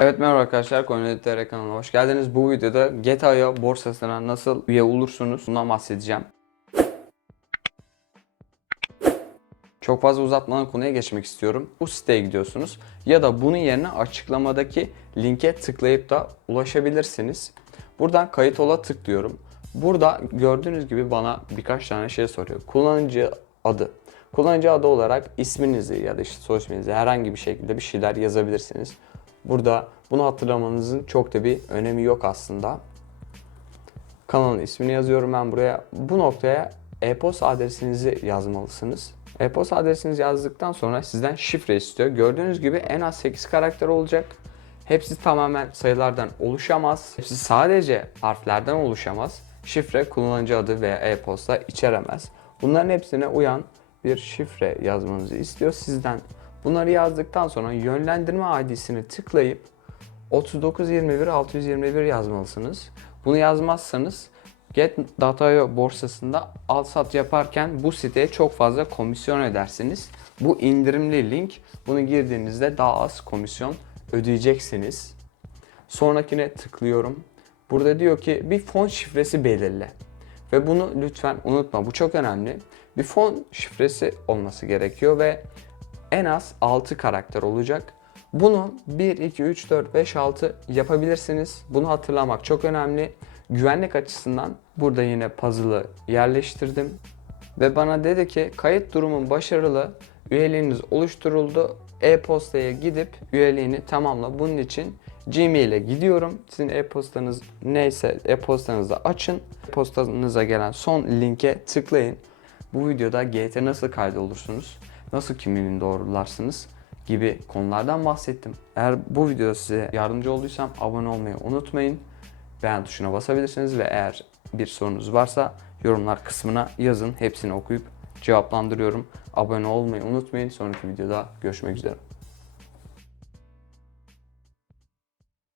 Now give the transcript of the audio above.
Evet merhaba arkadaşlar Konya'da kanalına hoş geldiniz. Bu videoda GTA'ya borsasına nasıl üye olursunuz bundan bahsedeceğim. Çok fazla uzatmadan konuya geçmek istiyorum. Bu siteye gidiyorsunuz ya da bunun yerine açıklamadaki linke tıklayıp da ulaşabilirsiniz. Buradan kayıt ola tıklıyorum. Burada gördüğünüz gibi bana birkaç tane şey soruyor. Kullanıcı adı. Kullanıcı adı olarak isminizi ya da işte soy isminizi herhangi bir şekilde bir şeyler yazabilirsiniz. Burada bunu hatırlamanızın çok da bir önemi yok aslında. Kanalın ismini yazıyorum ben buraya. Bu noktaya e-posta adresinizi yazmalısınız. E-posta adresinizi yazdıktan sonra sizden şifre istiyor. Gördüğünüz gibi en az 8 karakter olacak. Hepsi tamamen sayılardan oluşamaz. Hepsi sadece harflerden oluşamaz. Şifre kullanıcı adı veya e-posta içeremez. Bunların hepsine uyan bir şifre yazmanızı istiyor sizden. Bunları yazdıktan sonra yönlendirme ID'sini tıklayıp 3921 621 yazmalısınız. Bunu yazmazsanız Get.io borsasında al sat yaparken bu siteye çok fazla komisyon ödersiniz. Bu indirimli link. Bunu girdiğinizde daha az komisyon ödeyeceksiniz. Sonrakine tıklıyorum. Burada diyor ki bir fon şifresi belirle. Ve bunu lütfen unutma. Bu çok önemli. Bir fon şifresi olması gerekiyor ve en az 6 karakter olacak. Bunu 1, 2, 3, 4, 5, 6 yapabilirsiniz. Bunu hatırlamak çok önemli. Güvenlik açısından burada yine puzzle'ı yerleştirdim. Ve bana dedi ki kayıt durumun başarılı, üyeliğiniz oluşturuldu. E-postaya gidip üyeliğini tamamla. Bunun için Gmail'e gidiyorum. Sizin e-postanız neyse e-postanızı açın. E-postanıza gelen son linke tıklayın. Bu videoda GT nasıl kaydolursunuz, nasıl kimliğini doğrularsınız gibi konulardan bahsettim. Eğer bu videoda size yardımcı olduysam abone olmayı unutmayın. Beğen tuşuna basabilirsiniz ve eğer bir sorunuz varsa yorumlar kısmına yazın. Hepsini okuyup cevaplandırıyorum. Abone olmayı unutmayın. Sonraki videoda görüşmek üzere.